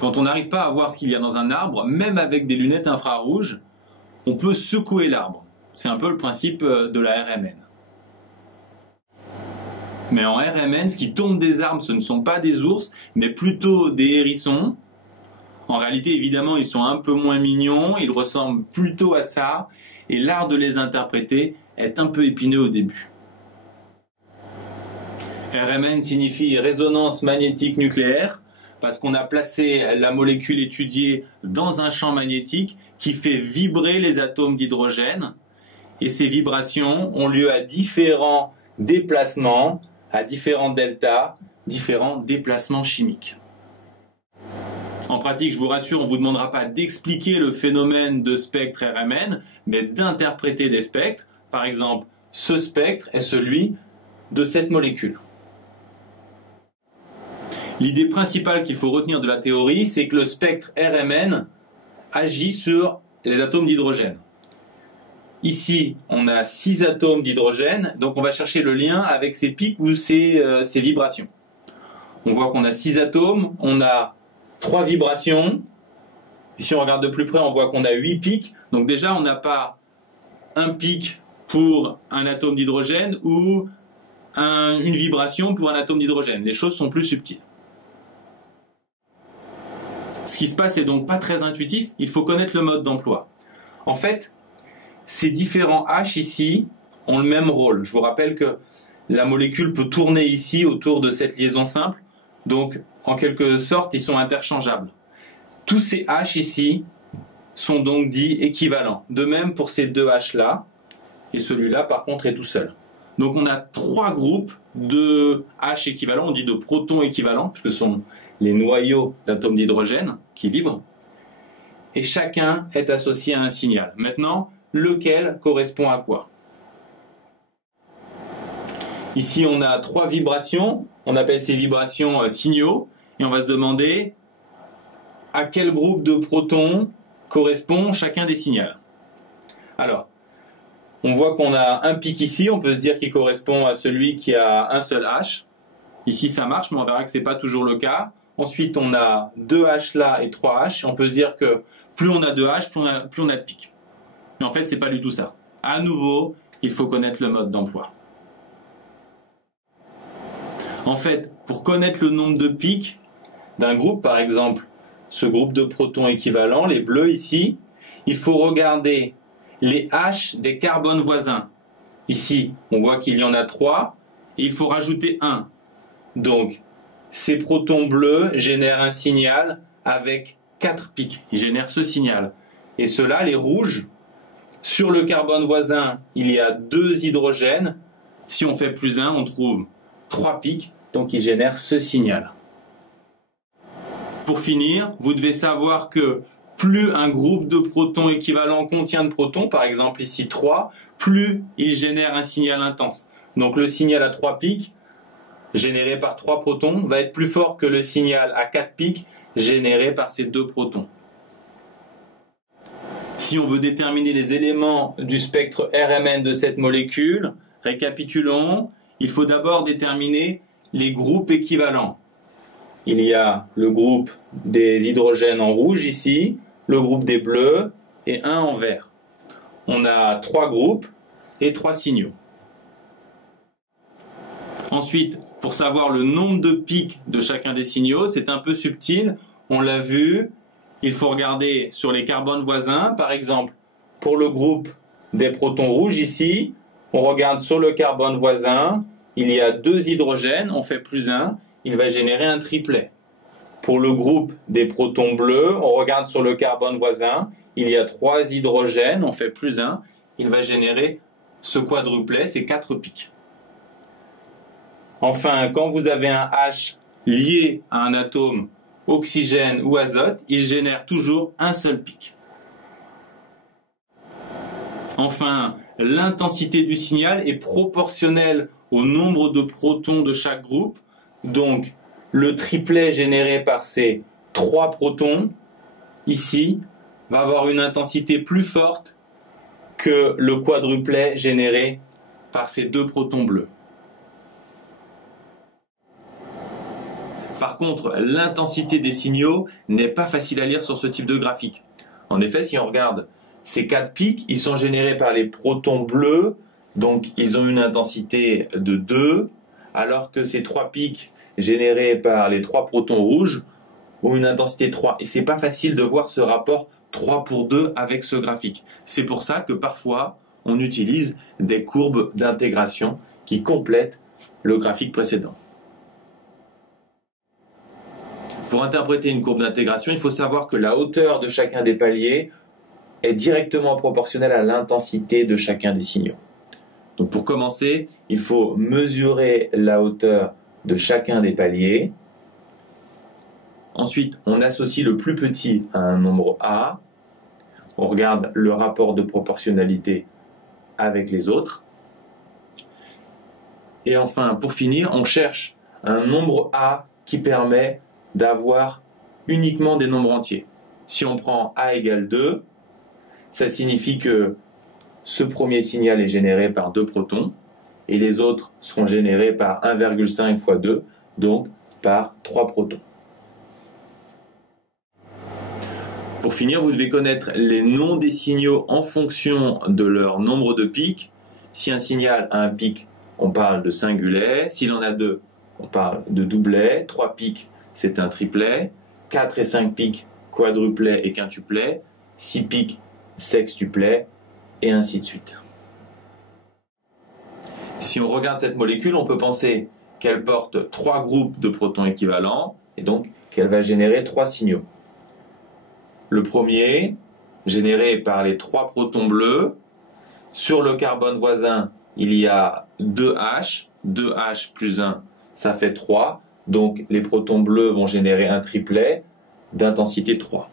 Quand on n'arrive pas à voir ce qu'il y a dans un arbre, même avec des lunettes infrarouges, on peut secouer l'arbre. C'est un peu le principe de la RMN. Mais en RMN, ce qui tombe des arbres, ce ne sont pas des ours, mais plutôt des hérissons. En réalité, évidemment, ils sont un peu moins mignons, ils ressemblent plutôt à ça, et l'art de les interpréter est un peu épineux au début. RMN signifie résonance magnétique nucléaire, parce qu'on a placé la molécule étudiée dans un champ magnétique qui fait vibrer les atomes d'hydrogène, et ces vibrations ont lieu à différents déplacements, à différents deltas, différents déplacements chimiques. En pratique, je vous rassure, on ne vous demandera pas d'expliquer le phénomène de spectre RMN, mais d'interpréter des spectres. Par exemple, ce spectre est celui de cette molécule. L'idée principale qu'il faut retenir de la théorie, c'est que le spectre RMN agit sur les atomes d'hydrogène. Ici, on a 6 atomes d'hydrogène, donc on va chercher le lien avec ces pics ou ces vibrations. On voit qu'on a 6 atomes, on a 3 vibrations. Et si on regarde de plus près, on voit qu'on a 8 pics. Donc déjà, on n'a pas un pic pour un atome d'hydrogène ou une vibration pour un atome d'hydrogène. Les choses sont plus subtiles. Ce qui se passe est donc pas très intuitif, il faut connaître le mode d'emploi. En fait, ces différents H ici ont le même rôle. Je vous rappelle que la molécule peut tourner ici autour de cette liaison simple, donc en quelque sorte ils sont interchangeables. Tous ces H ici sont donc dits équivalents. De même pour ces deux H là, et celui-là par contre est tout seul. Donc on a 3 groupes de H équivalents, on dit de protons équivalents, puisque ce sont les noyaux d'atomes d'hydrogène qui vibrent, et chacun est associé à un signal. Maintenant, lequel correspond à quoi? Ici, on a 3 vibrations, on appelle ces vibrations signaux, et on va se demander à quel groupe de protons correspond chacun des signaux. Alors, on voit qu'on a un pic ici, on peut se dire qu'il correspond à celui qui a un seul H. Ici, ça marche, mais on verra que ce n'est pas toujours le cas. Ensuite, on a 2 H là et 3 H. On peut se dire que plus on a de H, plus on a de pics. Mais en fait, ce n'est pas du tout ça. À nouveau, il faut connaître le mode d'emploi. En fait, pour connaître le nombre de pics d'un groupe, par exemple, ce groupe de protons équivalents, les bleus ici, il faut regarder les H des carbones voisins. Ici, on voit qu'il y en a 3, et il faut rajouter 1. Donc, ces protons bleus génèrent un signal avec 4 pics. Ils génèrent ce signal. Et ceux-là, les rouges, sur le carbone voisin, il y a 2 hydrogènes. Si on fait plus 1, on trouve 3 pics. Donc, ils génèrent ce signal. Pour finir, vous devez savoir que plus un groupe de protons équivalent contient de protons, par exemple ici 3, plus il génère un signal intense. Donc, le signal à 3 pics, généré par 3 protons, va être plus fort que le signal à 4 pics généré par ces 2 protons. Si on veut déterminer les éléments du spectre RMN de cette molécule, récapitulons, il faut d'abord déterminer les groupes équivalents. Il y a le groupe des hydrogènes en rouge ici, le groupe des bleus et un en vert. On a 3 groupes et 3 signaux. Ensuite, pour savoir le nombre de pics de chacun des signaux, c'est un peu subtil, on l'a vu, il faut regarder sur les carbones voisins, par exemple, pour le groupe des protons rouges ici, on regarde sur le carbone voisin, il y a 2 hydrogènes, on fait plus 1, il va générer un triplet. Pour le groupe des protons bleus, on regarde sur le carbone voisin, il y a 3 hydrogènes, on fait plus 1, il va générer ce quadruplet, c'est 4 pics. Enfin, quand vous avez un H lié à un atome oxygène ou azote, il génère toujours un seul pic. Enfin, l'intensité du signal est proportionnelle au nombre de protons de chaque groupe. Donc, le triplet généré par ces 3 protons, ici, va avoir une intensité plus forte que le quadruplet généré par ces 2 protons bleus. Par contre, l'intensité des signaux n'est pas facile à lire sur ce type de graphique. En effet, si on regarde ces 4 pics, ils sont générés par les protons bleus, donc ils ont une intensité de 2, alors que ces 3 pics générés par les 3 protons rouges ont une intensité 3. Et c'est pas facile de voir ce rapport 3 pour 2 avec ce graphique. C'est pour ça que parfois, on utilise des courbes d'intégration qui complètent le graphique précédent. Pour interpréter une courbe d'intégration, il faut savoir que la hauteur de chacun des paliers est directement proportionnelle à l'intensité de chacun des signaux. Donc pour commencer, il faut mesurer la hauteur de chacun des paliers. Ensuite, on associe le plus petit à un nombre A. On regarde le rapport de proportionnalité avec les autres. Et enfin, pour finir, on cherche un nombre A qui permet d'avoir uniquement des nombres entiers. Si on prend A égale 2, ça signifie que ce premier signal est généré par 2 protons et les autres seront générés par 1,5 fois 2, donc par 3 protons. Pour finir, vous devez connaître les noms des signaux en fonction de leur nombre de pics. Si un signal a un pic, on parle de singulet. S'il en a 2, on parle de doublet. 3 pics, c'est un triplet. 4 et 5 pics, quadruplet et quintuplet. 6 pics, sextuplet, et ainsi de suite. Si on regarde cette molécule, on peut penser qu'elle porte 3 groupes de protons équivalents, et donc qu'elle va générer 3 signaux. Le premier, généré par les 3 protons bleus. Sur le carbone voisin, il y a 2H. 2H plus 1, ça fait 3. Donc les protons bleus vont générer un triplet d'intensité 3.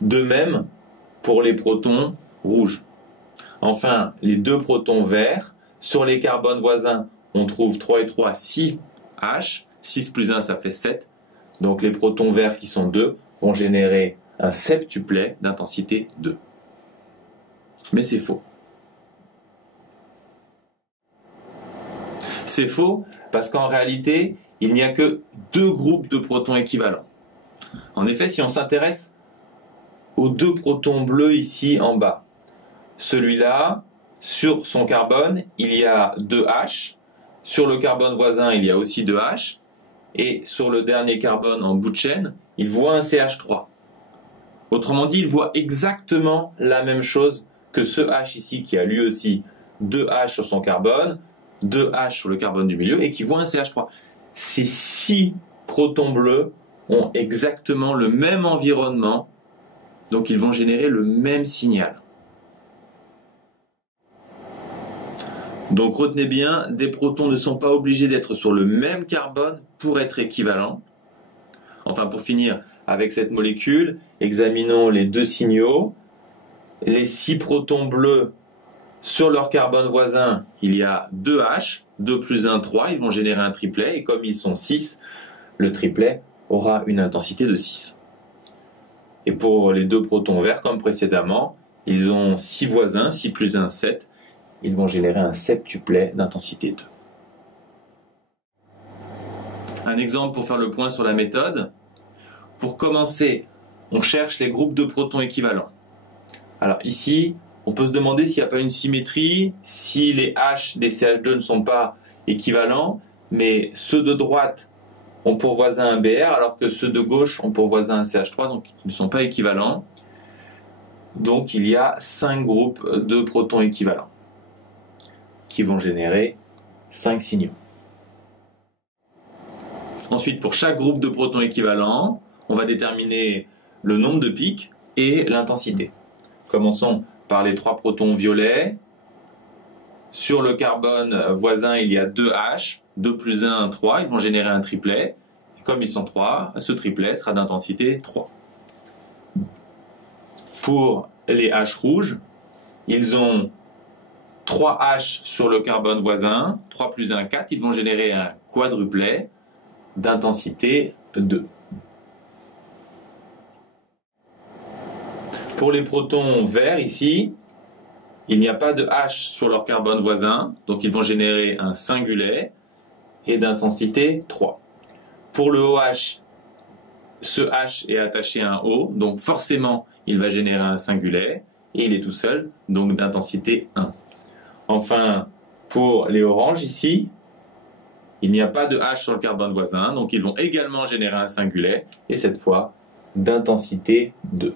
De même pour les protons rouges. Enfin, les 2 protons verts. Sur les carbones voisins, on trouve 3 et 3, 6H. 6 plus 1, ça fait 7. Donc les protons verts qui sont 2 vont générer un septuplet d'intensité 2. Mais c'est faux. C'est faux parce qu'en réalité, il n'y a que 2 groupes de protons équivalents. En effet, si on s'intéresse aux 2 protons bleus ici en bas, celui-là, sur son carbone, il y a 2H. Sur le carbone voisin, il y a aussi 2H. Et sur le dernier carbone en bout de chaîne, il voit un CH3. Autrement dit, il voit exactement la même chose que ce H ici qui a lui aussi 2H sur son carbone, 2H sur le carbone du milieu et qui voit un CH3. Ces 6 protons bleus ont exactement le même environnement, donc ils vont générer le même signal. Donc retenez bien, des protons ne sont pas obligés d'être sur le même carbone pour être équivalents. Enfin, pour finir avec cette molécule, examinons les 2 signaux. Les 6 protons bleus, sur leur carbone voisin, il y a 2H, 2 plus 1, 3, ils vont générer un triplet, et comme ils sont 6, le triplet aura une intensité de 6. Et pour les 2 protons verts, comme précédemment, ils ont 6 voisins, 6 plus 1, 7, ils vont générer un septuplet d'intensité 2. Un exemple pour faire le point sur la méthode. Pour commencer, on cherche les groupes de protons équivalents. Alors ici, on peut se demander s'il n'y a pas une symétrie, si les H des CH2 ne sont pas équivalents, mais ceux de droite ont pour voisin un Br, alors que ceux de gauche ont pour voisin un CH3, donc ils ne sont pas équivalents. Donc il y a 5 groupes de protons équivalents qui vont générer 5 signaux. Ensuite, pour chaque groupe de protons équivalents, on va déterminer le nombre de pics et l'intensité. Commençons par les 3 protons violets. Sur le carbone voisin, il y a 2H, 2 plus 1, 3, ils vont générer un triplet. Et comme ils sont 3, ce triplet sera d'intensité 3. Pour les H rouges, ils ont 3H sur le carbone voisin, 3 plus 1, 4, ils vont générer un quadruplet d'intensité 2. Pour les protons verts ici, il n'y a pas de H sur leur carbone voisin, donc ils vont générer un singulet et d'intensité 3. pour le OH, ce H est attaché à un O, donc forcément il va générer un singulet, et il est tout seul, donc d'intensité 1. Enfin, pour les oranges ici, il n'y a pas de H sur le carbone voisin, donc ils vont également générer un singulet, et cette fois d'intensité 2.